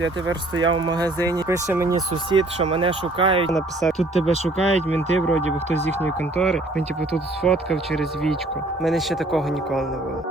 Я тепер стояв в магазині. Пише мені сусід, що мене шукають. Написав, тут тебе шукають, мінти, вроді бо хтось з їхньої контори. Він типу тут сфоткав через вічку. Мене ще такого ніколи не було.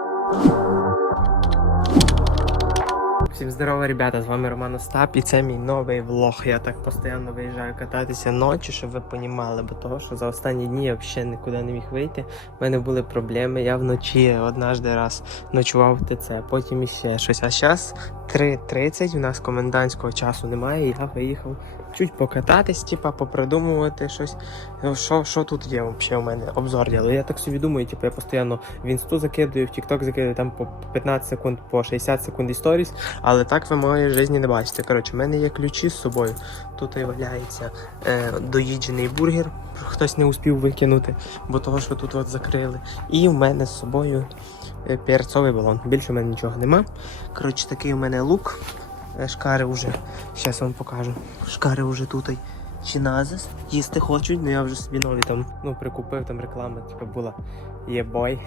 Всім здорово, ребята! З вами Роман Остап і це мій новий влог. Я так постійно виїжджаю кататися ночі, щоб ви понімали, бо того, що за останні дні я взагалі нікуди не міг вийти. У мене були проблеми. Я вночі однажды раз ночував в ТЦ, потім іще щось. А зараз 3.30, у нас комендантського часу немає. І я виїхав чуть покататись, типа попридумувати щось. Ну, Що, що тут є взагалі у мене обзор діло. Я так собі думаю, типу, я постійно в інсту закидую, в TikTok закидую там по 15 секунд, по 60 секунд історіс. Але так ви моєї житті не бачите. Коротше, в мене є ключі з собою. Тут і валяється е, доїджений бургер, хтось не успів викинути, бо того, що тут от закрили. І в мене з собою е, перцовий балон. Більше в мене нічого нема. Коротше, такий у мене лук. Шкари вже, зараз вам покажу. Шкари вже тут. Чиназис. Їсти хочуть, але я вже собі нові там ну, прикупив, там реклама, типу, була є бой.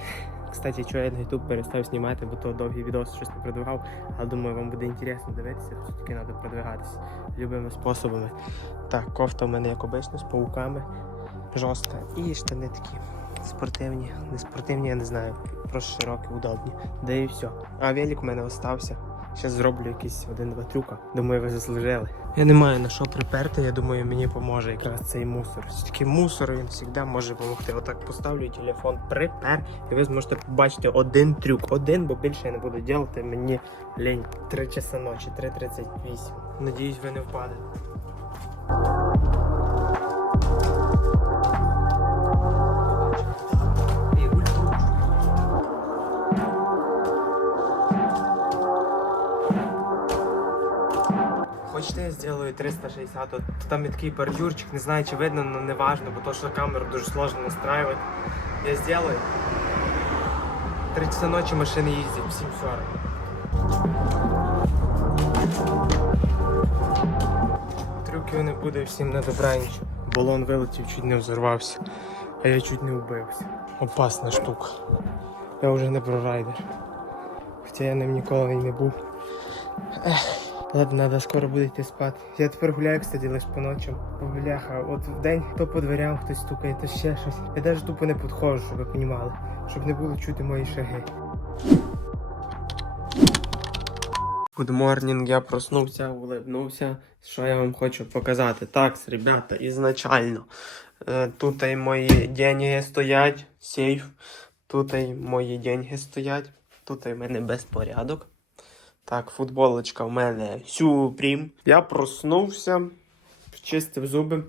Кстати, що я на YouTube перестав знімати, бо то довгий відос щось не продвигав. Але думаю, вам буде інтересно дивитися, все-таки треба продвигатися любими способами. Так, кофта в мене як обично, з пауками. Жорстка. І штани такі спортивні, не спортивні, я не знаю. Просто широкі, удобні. Да і все. А велик у мене остався. Зараз зроблю якийсь один-два трюка. Думаю, ви заслужили. Я не маю на що приперти, я думаю, мені поможе якраз цей мусор. Все-таки мусор він завжди може допомогти. Отак поставлю телефон, припер, і ви зможете побачити один трюк. Один, бо більше я не буду робити. Мені лень 3 часа ночі, 3.38. Надіюсь, ви не впадете. Сделаю 360, от там є такий бордюрчик, не знаю, чи видно, але не важно, бо то, що камеру дуже сложно настраювати. Я сделаю. 3 часа ночі машини їздять, всім 40. Трюків не буде, всім на добраніч. Балон вилетів, чуть не взорвався, а я чуть не вбився. Опасна штука. Я вже не про райдер. Хоча я ним ніколи і не був. Ладно, надо скоро буде йти спати. Я тепер гуляю, кстати, лише по ночам. Бляха, от в день то по дверям хтось стукає, то ще щось. Я навіть тупо не підходжу, щоб ви понімали. Щоб не було чути мої шаги. Good morning, я проснувся, улибнувся. Що я вам хочу показати? Так, ребята, ізначально. Е, тут і мої деньги стоять, сейф. Тут і мої деньги стоять. Тут і в мене безпорядок. Так, футболочка в мене Сюпрім. Я проснувся, чистив зуби.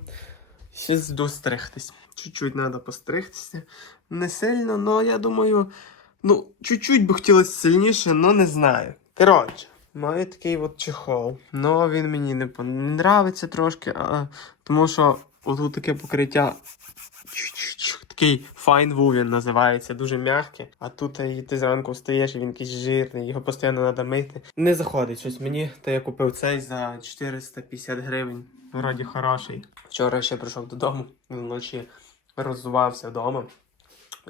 Ще йду стригтись. Чуть-чуть треба постригтися. Не сильно, але я думаю, ну, чуть-чуть би хотілося сильніше, але не знаю. Коротше, маю такий от чехол. Ну, він мені не подобається трошки, а, тому що отут таке покриття. Такий fine wool називається, дуже м'який. А тут і ти зранку встаєш, він якийсь жирний, його постійно треба мити. Не заходить щось мені, то я купив цей за 450 гривень. Вроді хороший. Вчора ще прийшов додому, вночі роззувався вдома.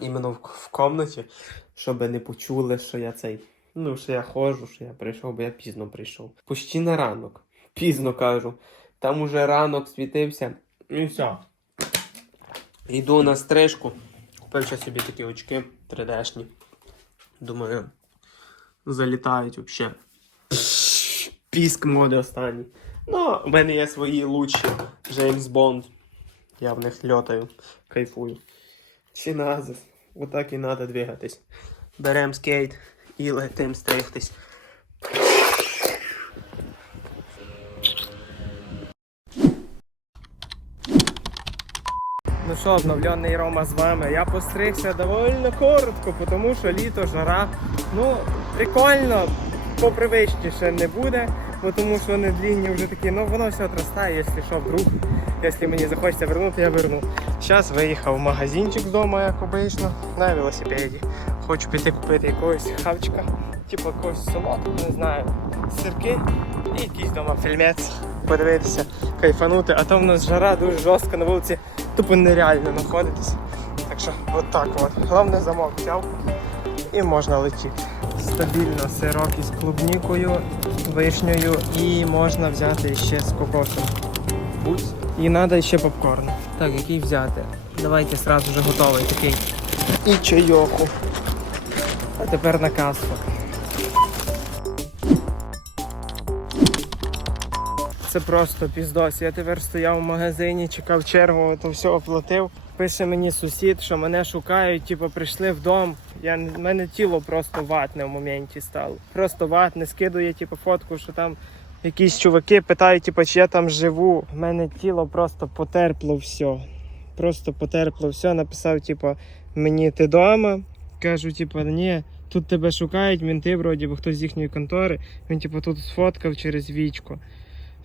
Іменно в, в комнаті, щоб не почули, що я цей. Ну, що я ходжу, що я прийшов, бо я пізно прийшов. Почти на ранок. Пізно кажу. Там уже ранок світився. І все. Йду на стрижку. Купив ще собі такі очки 3D-шні. Думаю, залітають взагалі. Піск моди останній. Ну, в мене є свої лучші Джеймс Бонд. Я в них льотаю, кайфую. Чиназис. Отак і треба двигатись. Берем скейт і летим стригтись. Що, обновлений Рома з вами. Я постригся доволі коротко, тому що літо, жара. Ну, прикольно, попривичніше не буде, бо тому що вони длінні вже такі, ну воно все отростає, якщо що, вдруг. Якщо мені захочеться вернути, я верну. Зараз виїхав в магазинчик з дому, як обично, на велосипеді. Хочу піти купити якогось хавчика, типу якогось солодку, не знаю, сирки і якийсь дома фільмець. Подивитися, кайфанути, а то в нас жара дуже жорстка на вулиці, тупо нереально знаходитись. Так що от от. Головне замок взяв. і можна летіти. Стабільно сирок із клубнікою, вишнею і можна взяти ще з кокосом. І треба ще попкорн. Так, який взяти? Давайте сразу вже готовий такий. І чайоху. А тепер на касу. Це просто піздос. Я тепер стояв в магазині, чекав чергу, то все оплатив. Пише мені сусід, що мене шукають, типу, прийшли в дом. Я мене тіло просто ватне в моменті стало. Просто ватне, скидує, типу, фотку, що там якісь чуваки питають, типу, чи я там живу. У мене тіло просто потерпло все. Просто потерпло все. Написав, типу, мені ти дома. Кажу, типу, ні, тут тебе шукають, мінти, вроді, бо хтось з їхньої контори. Він, типу, тут сфоткав через вічко.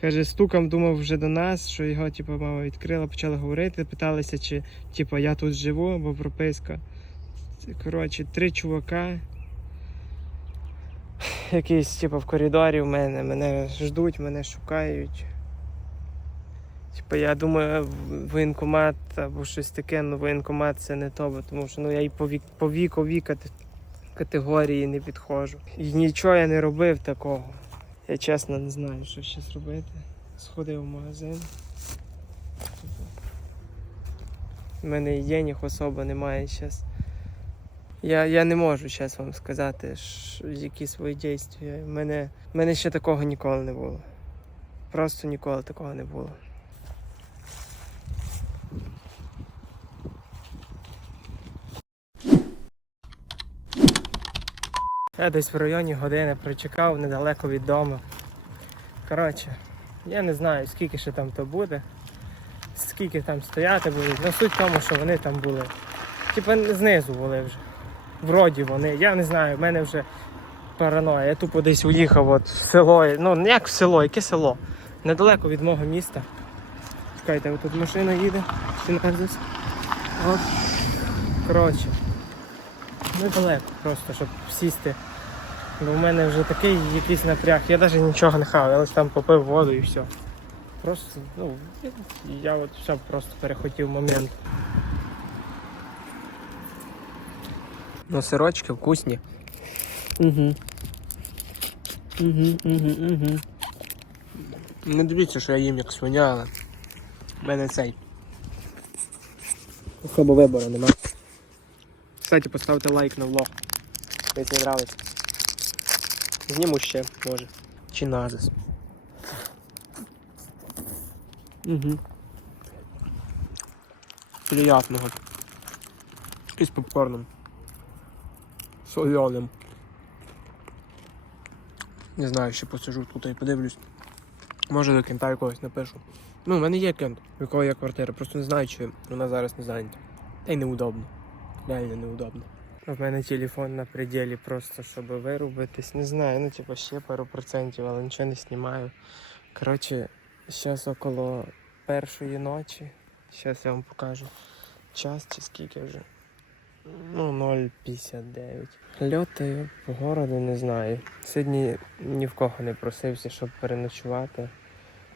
Каже, стуком думав вже до нас, що його, типу, мама відкрила, почали говорити, питалися, чи типу, я тут живу, або прописка. Коротше, три чувака. Якийсь, типу, в коридорі в мене, мене ждуть, мене шукають. Типу, я думаю, воєнкомат або щось таке, ну воєнкомат це не то, бо тому що ну, я і по, вік, по кате- категорії не підходжу. І нічого я не робив такого. Я чесно не знаю, що ще зробити. Сходив в магазин. У мене і денег особо немає зараз. Я, я не можу зараз вам сказати, які свої дії. У мене, мене ще такого ніколи не було. Просто ніколи такого не було. Я десь в районі години прочекав недалеко від дому. Коротше, я не знаю, скільки ще там то буде, скільки там стояти будуть. Ну суть в тому, що вони там були. Типа знизу були вже. Вроді вони. Я не знаю, в мене вже параноя. Я тупо десь уїхав от в село. Ну, як в село, яке село? Недалеко від мого міста. Чекайте, тут машина їде. Десь? От. Коротше. Недалеко просто, щоб сісти. Бо в мене вже такий якийсь напряг. Я навіть нічого не хав, я лише там попив воду і все. Просто, ну, я от все просто перехотів момент. Ну, сирочки вкусні. Угу. Угу, угу, угу. Не дивіться, що я їм як свиня, але в мене цей. Особо вибору нема. Кстати, поставте лайк на влог. Якщо нравиться. Зніму ще, може. Чи назис. Угу. Приятного. І з попкорном. Соленим. Не знаю, ще посижу тут і подивлюсь. Може до кента якогось напишу. Ну, в мене є кент, в якого є квартира. Просто не знаю, чи вона зараз не зайнята. Та й неудобно. Реально неудобно. В мене телефон на пределі просто, щоб вирубитись. Не знаю, ну типу ще пару процентів, але нічого не знімаю. Коротше, зараз около першої ночі. Зараз я вам покажу час чи скільки вже. Ну, 0,59. Льотаю по городу, не знаю. Сьогодні ні в кого не просився, щоб переночувати.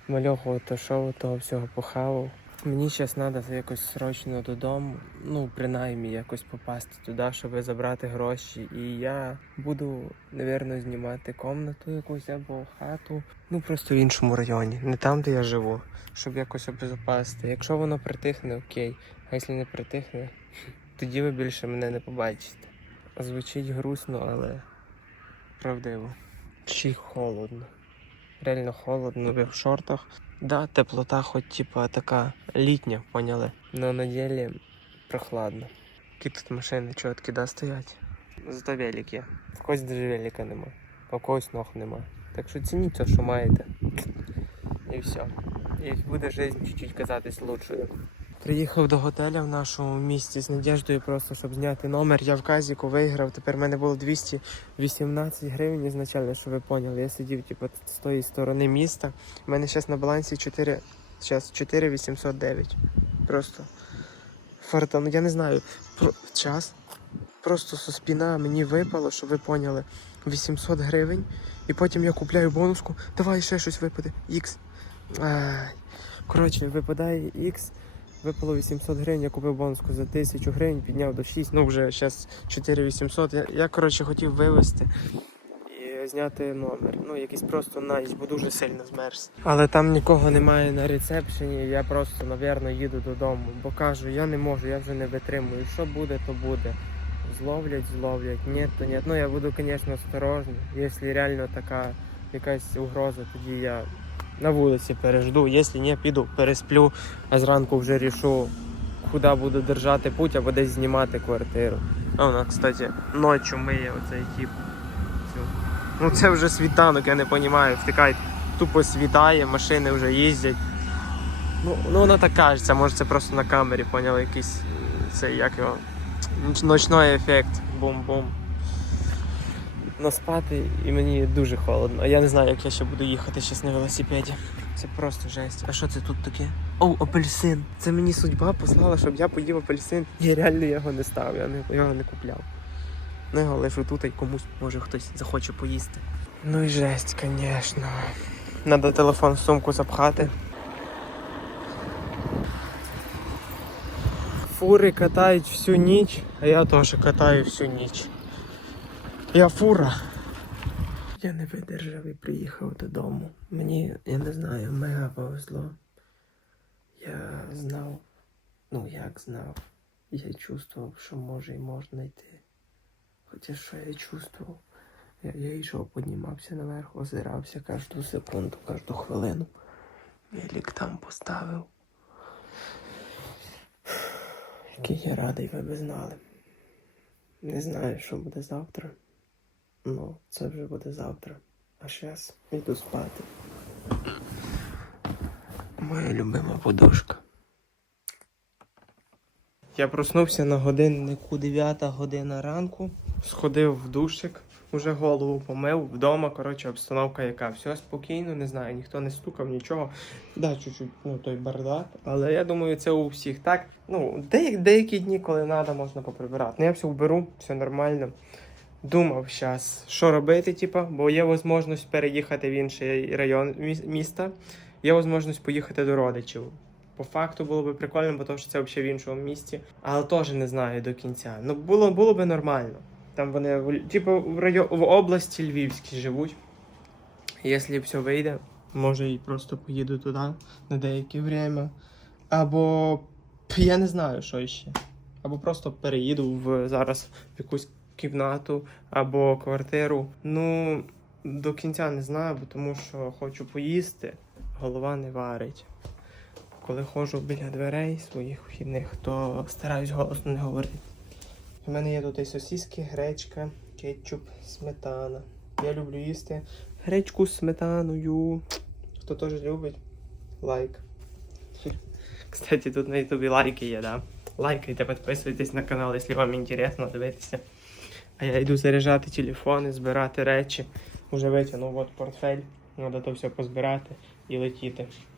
Мальоху то шоу, того всього похавав. Мені зараз треба якось срочно додому, ну, принаймні якось попасти туди, щоб забрати гроші. І я буду, напевно, знімати комнату якусь або хату. Ну просто в іншому районі, не там, де я живу, щоб якось обезопасити. Якщо воно притихне, окей. А якщо не притихне, тоді ви більше мене не побачите. Звучить грустно, але правдиво. Й холодно. Реально холодно, ви в шортах. Да, теплота хоч типа така літня, поняли? Но на ділі прохладно. Які тут машини чіткі, да, стоять. Зато велик є. В когось даже велика нема. А в когось ног нема. Так що цініть те, що маєте. І все. І буде життя чуть-чуть казатись лучшою. Приїхав до готеля в нашому місті з надіждою просто, щоб зняти номер. Я в казіку виграв. Тепер в мене було 218 гривень ізначально, щоб ви поняли. Я сидів типу, з тої сторони міста. У мене зараз на балансі 4, зараз 4809. Просто фарта, ну я не знаю. Про час. Просто со спіна мені випало, щоб ви поняли. 800 гривень. І потім я купляю бонуску. Давай ще щось випаде. Ікс. Коротше, випадає Ікс. Випало 800 гривень, я купив бонуску за 1000 гривень, підняв до 6, ну вже зараз 4800. Я, я коротше хотів вивезти і зняти номер. Ну, якийсь просто на ніч, бо дуже сильно змерз. Але там нікого немає на рецепшені, я просто, напевно, їду додому, бо кажу, я не можу, я вже не витримую. Що буде, то буде. Зловлять, зловлять, ні, то ні. Ну я буду, звісно, осторожний. Якщо реально така якась угроза, тоді я на вулиці пережду. Якщо ні, піду, пересплю, а зранку вже рішу, куди буду держати путь або десь знімати квартиру. А вона, кстати, ночі миє оцей. Цю. Ну це вже світанок, я не розумію. Втикай, тупо світає, машини вже їздять. Ну, ну воно так кажеться, може це просто на камері, поняли, якийсь цей як його. ноч- Ночний ефект. Бум-бум. Но спати і мені дуже холодно. Я не знаю, як я ще буду їхати зараз на велосипеді. Це просто жесть. А що це тут таке? О, апельсин. Це мені судьба послала, щоб я поїв апельсин. Я реально його не став, я не, його не купляв. Ну його лишу тут, і комусь може хтось захоче поїсти. Ну і жесть, звісно. Надо телефон в сумку запхати. Фури катають всю ніч, а я теж катаю всю ніч. Я фура. Я не видержав і приїхав додому. Мені, я не знаю, мега повезло. Я знав, ну як знав, я чувствував, що може і можна йти. Хоча що я чувствував? Я, я йшов, піднімався наверх, озирався кожну секунду, кожну хвилину. Велик там поставив. Який я радий, ви б знали. Не знаю, що буде завтра. Ну, це вже буде завтра. А зараз йду спати. Моя любима подушка. Я проснувся на годиннику 9 година ранку, сходив в душик, уже голову помив вдома. Коротше, обстановка яка. Все спокійно, не знаю, ніхто не стукав, нічого. Да, чуть-чуть, ну той бардак. Але я думаю, це у всіх так. Ну, деякі, деякі дні, коли треба, можна поприбирати. Ну, я все вберу, все нормально. Думав зараз, що робити, типа, бо є можливість переїхати в інший район міста, є можливість поїхати до родичів. По факту було б прикольно, бо то, що це взагалі в іншому місті, але теж не знаю до кінця. Ну було, було б нормально. Там вони типу в район в області Львівській живуть. Якщо все вийде, може і просто поїду туди на деяке время. Або я не знаю, що ще. Або просто переїду в зараз в якусь кімнату або квартиру. Ну, до кінця не знаю, бо тому що хочу поїсти, голова не варить. Коли ходжу біля дверей своїх вхідних, то стараюсь голосно не говорити. У мене є тут і сосиски, гречка, кетчуп, сметана. Я люблю їсти гречку з сметаною. Хто теж любить, лайк. Кстати, тут на ютубі лайки є, да? Лайкайте, підписуйтесь на канал, якщо вам інтересно дивитися. А я йду заряджати телефони, збирати речі. Уже витягнув от портфель. Треба то все позбирати і летіти.